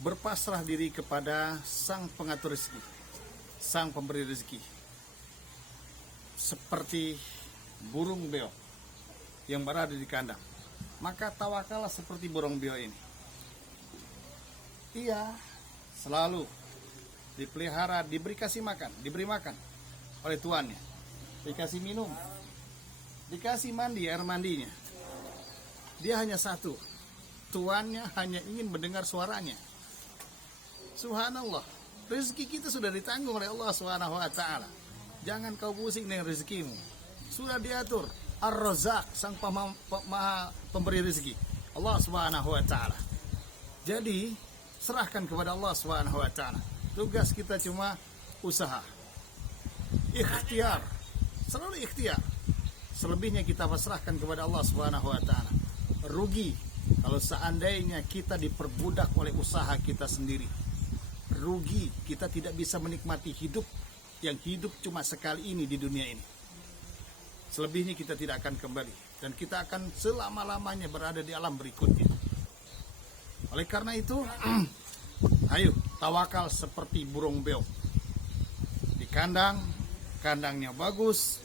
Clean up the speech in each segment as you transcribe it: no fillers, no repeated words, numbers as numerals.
berpasrah diri kepada Sang Pengatur rezeki, Sang Pemberi rezeki, seperti burung beo yang berada di kandang. Maka tawakallah seperti burung beo ini. Ia selalu dipelihara, diberi makan oleh tuannya, dikasih minum, dikasih mandi, air mandinya. Dia hanya satu, tuannya hanya ingin mendengar suaranya. Subhanallah, rezeki kita sudah ditanggung oleh Allah Subhanahu wa taala. Jangan kau pusing dengan rezekimu. Sudah diatur. Ar-Razzaq, Sang Maha Pemberi rezeki, Allah Subhanahu wa taala. Jadi, serahkan kepada Allah Subhanahu wa taala. Tugas kita cuma usaha. Ikhtiar. Selalu ikhtiar. Selebihnya kita pasrahkan kepada Allah Subhanahu wa taala. Rugi kalau seandainya kita diperbudak oleh usaha kita sendiri. Rugi, kita tidak bisa menikmati hidup yang hidup cuma sekali ini di dunia ini. Selebihnya kita tidak akan kembali, dan kita akan selama-lamanya berada di alam berikutnya. Oleh karena itu, ayo tawakal seperti burung beo. Di kandangnya bagus,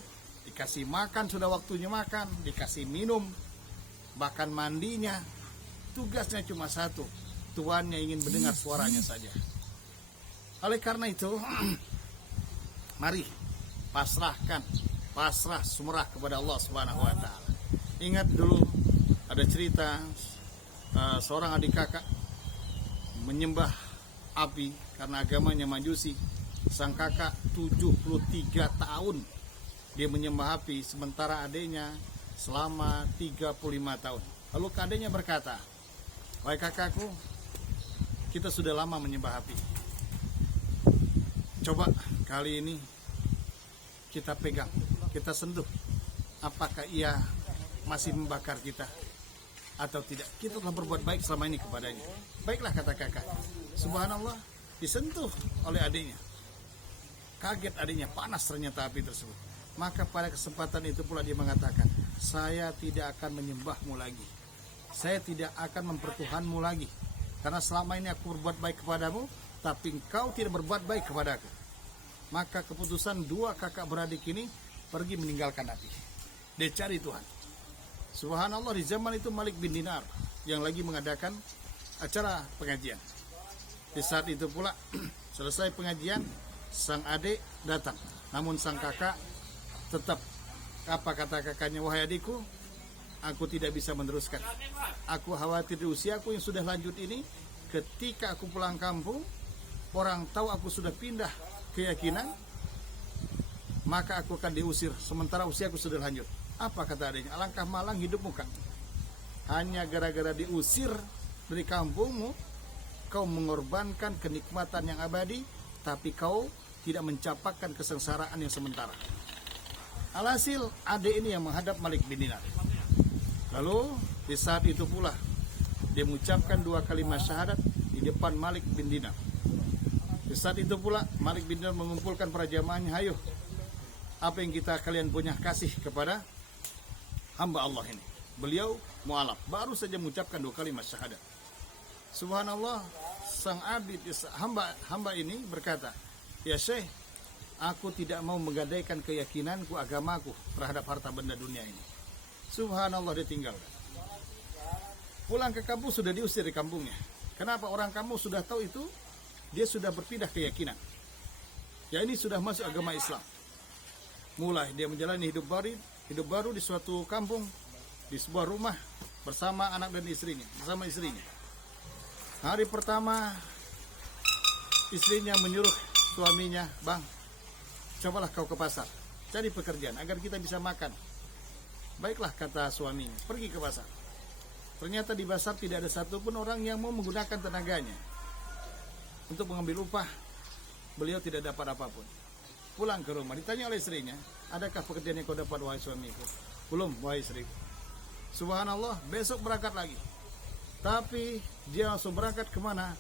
dikasih makan sudah waktunya makan, dikasih minum, bahkan mandinya. Tugasnya cuma satu, tuannya ingin mendengar suaranya saja. Oleh karena itu, mari pasrah sumerah kepada Allah Subhanahu wa taala. Ingat dulu ada cerita seorang adik kakak menyembah api karena agamanya Majusi. Sang kakak 73 tahun dia menyembah api, sementara adiknya selama 35 tahun. Lalu adiknya berkata, "Wahai kakakku, kita sudah lama menyembah api. Coba kali ini kita pegang, kita sentuh. Apakah ia masih membakar kita atau tidak? Kita telah berbuat baik selama ini kepadanya." Baiklah, kata kakak. Subhanallah, disentuh oleh adiknya. Kaget adiknya, panas ternyata api tersebut. Maka pada kesempatan itu pula dia mengatakan, "Saya tidak akan menyembahmu lagi. Saya tidak akan mempertuhanmu lagi. Karena selama ini aku berbuat baik kepadamu, tapi engkau tidak berbuat baik kepadaku." Maka keputusan dua kakak beradik ini pergi meninggalkan api. Dia cari Tuhan. Subhanallah, di zaman itu Malik bin Dinar yang lagi mengadakan acara pengajian. Di saat itu pula selesai pengajian, sang adik datang. Namun sang kakak tetap, apa kata kakaknya, "Wahai adikku, aku tidak bisa meneruskan. Aku khawatir di usiaku yang sudah lanjut ini, ketika aku pulang kampung, orang tahu aku sudah pindah keyakinan, maka aku akan diusir, sementara usiaku sudah lanjut." Apa kata adiknya? "Alangkah malang hidupmu, Kak. Hanya gara-gara diusir dari kampungmu, kau mengorbankan kenikmatan yang abadi, tapi kau tidak mencapakan kesengsaraan yang sementara." Alhasil adik ini yang menghadap Malik bin Dinar. Lalu di saat itu pula dia mengucapkan 2 kalimat syahadat di depan Malik bin Dinar. Di saat itu pula Malik bin Dinar mengumpulkan para jamaahnya, "Ayo, apa yang kalian punya kasih kepada hamba Allah ini." Beliau mualaf, baru saja mengucapkan 2 kalimat syahadat. Subhanallah, sang abid hamba ini berkata, "Ya Syekh, aku tidak mau menggadaikan keyakinanku, agamaku terhadap harta benda dunia ini." Subhanallah, dia tinggalkan. Pulang ke kampung sudah diusir di kampungnya. Kenapa? Orang kampung sudah tahu itu, dia sudah berpindah keyakinan. Ya, ini sudah masuk agama Islam. Mulai dia menjalani hidup baru di suatu kampung, di sebuah rumah bersama anak dan istrinya, bersama istrinya. Hari pertama istrinya menyuruh suaminya, "Bang, cobalah kau ke pasar, cari pekerjaan agar kita bisa makan." Baiklah, kata suaminya, pergi ke pasar. Ternyata di pasar tidak ada satupun orang yang mau menggunakan tenaganya untuk mengambil upah. Beliau tidak dapat apapun. Pulang ke rumah, ditanya oleh istrinya, "Adakah pekerjaan yang kau dapat, wahai suamiku?" "Belum, wahai istriku." Subhanallah, besok berangkat lagi. Tapi dia langsung berangkat kemana?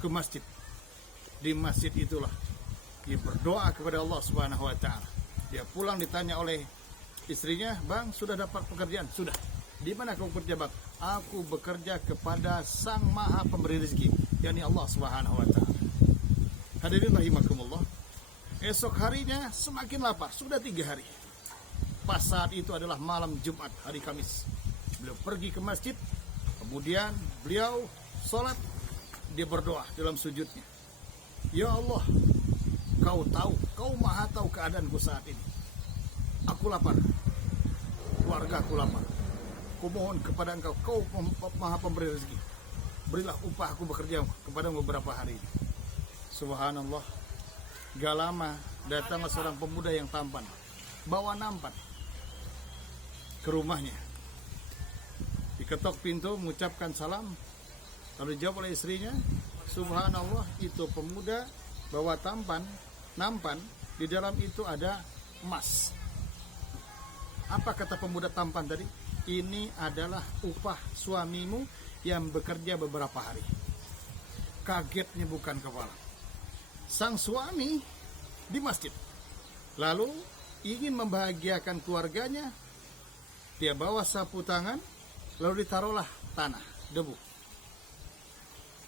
Ke masjid. Di masjid itulah dia berdoa kepada Allah Subhanahu wa taala. Dia pulang ditanya oleh istrinya, "Bang, sudah dapat pekerjaan?" "Sudah." "Di mana kau kerja, Bang?" aku bekerja kepada Sang Maha Pemberi rezeki, yakni Allah Subhanahu wa taala. Hadirin rahimakumullah. Esok harinya semakin lapar, sudah 3 hari. Pas saat itu adalah malam Jumat, hari Kamis. Beliau pergi ke masjid, kemudian beliau sholat, dia berdoa dalam sujudnya. Ya Allah, Kau tahu, Kau maha tahu keadaanku saat ini. Aku lapar, keluarga aku lapar. Kumohon kepada Engkau, Kau maha pemberi rezeki. Berilah upah aku bekerja kepada beberapa hari ini. Subhanallah. Gak lama datanglah seorang pemuda yang tampan, bawa nampan ke rumahnya. Diketok pintu, mengucapkan salam, lalu dijawab oleh istrinya. Subhanallah, itu pemuda bawa nampan, di dalam itu ada emas. Apa kata pemuda tampan tadi? Ini adalah upah suamimu yang bekerja beberapa hari. Kagetnya bukan kepala. Sang suami di masjid, lalu ingin membahagiakan keluarganya. Dia bawa sapu tangan, lalu ditaruhlah tanah, debu.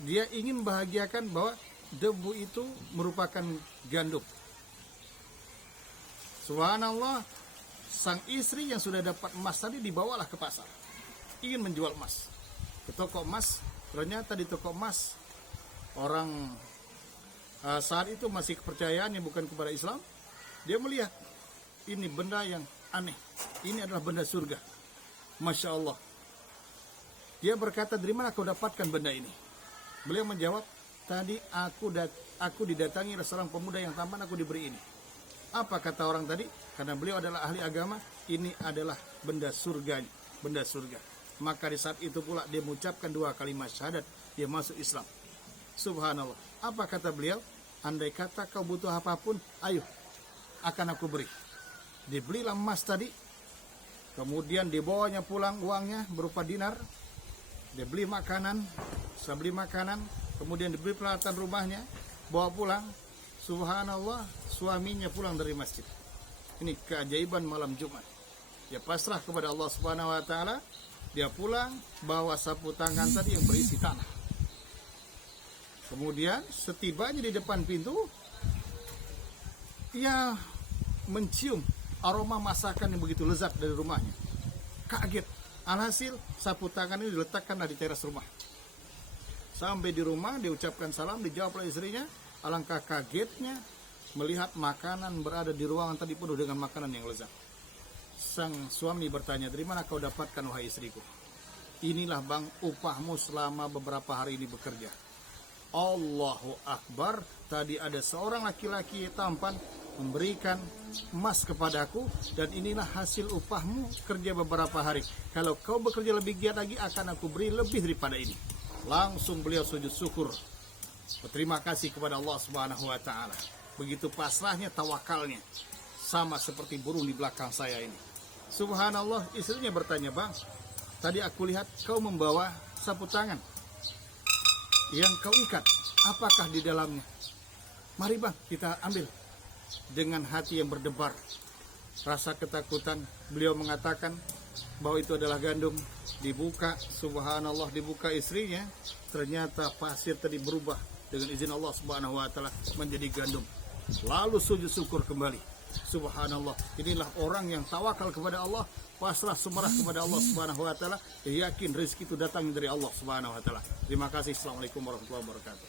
Dia ingin membahagiakan bahwa debu itu merupakan gandum. Subhanallah, sang istri yang sudah dapat emas tadi dibawalah ke pasar, ingin menjual emas ke toko emas. Ternyata di toko emas, orang saat itu masih kepercayaannya bukan kepada Islam. Dia melihat ini benda yang aneh, ini adalah benda surga. Masya Allah. Dia berkata, dari mana kau dapatkan benda ini? Beliau menjawab, tadi aku didatangi oleh seorang pemuda yang tampan, aku diberi ini. Apa kata orang tadi? Karena beliau adalah ahli agama, ini adalah benda surga, benda surga. Maka di saat itu pula dia mengucapkan 2 kalimat syahadat, dia masuk Islam. Subhanallah. Apa kata beliau? Andai kata kau butuh apapun, ayo, akan aku beri. Dibelilah emas tadi, kemudian dibawanya pulang uangnya berupa dinar. Dia beli makanan, setelah beli makanan, kemudian dibeli peralatan rumahnya, bawa pulang. Subhanallah, suaminya pulang dari masjid. Ini keajaiban malam Jumat. Dia pasrah kepada Allah Subhanahu wa taala. Dia pulang bawa sapu tangan tadi yang berisi tanah. Kemudian setibanya di depan pintu, ia mencium aroma masakan yang begitu lezat dari rumahnya. Kaget. Alhasil sapu tangan ini diletakkanlah di teras rumah. Sampai di rumah dia ucapkan salam, dijawab oleh istrinya. Alangkah kagetnya melihat makanan berada di ruangan tadi penuh dengan makanan yang lezat. Sang suami bertanya, dari mana kau dapatkan wahai istriku? Inilah bang upahmu selama beberapa hari ini bekerja. Allahu Akbar. Tadi ada seorang laki-laki tampan memberikan emas kepadaku, dan inilah hasil upahmu kerja beberapa hari. Kalau kau bekerja lebih giat lagi, akan aku beri lebih daripada ini. Langsung beliau sujud syukur, berterima kasih kepada Allah Subhanahu wa taala. Begitu pasrahnya, tawakalnya, sama seperti burung di belakang saya ini. Subhanallah. Istrinya bertanya, bang, tadi aku lihat kau membawa sapu tangan yang kau ikat, apakah di dalamnya? Mari bang, kita ambil. Dengan hati yang berdebar, rasa ketakutan, beliau mengatakan bahwa itu adalah gandum. Dibuka, subhanallah, dibuka istrinya, ternyata pasir tadi berubah dengan izin Allah Subhanahu wa taala menjadi gandum. Lalu sujud syukur kembali. Subhanallah. Inilah orang yang tawakal kepada Allah, pasrah semerah kepada Allah Subhanahu wa taala, yakin rezeki itu datang dari Allah Subhanahu wa taala. Terima kasih. Assalamualaikum warahmatullahi wabarakatuh.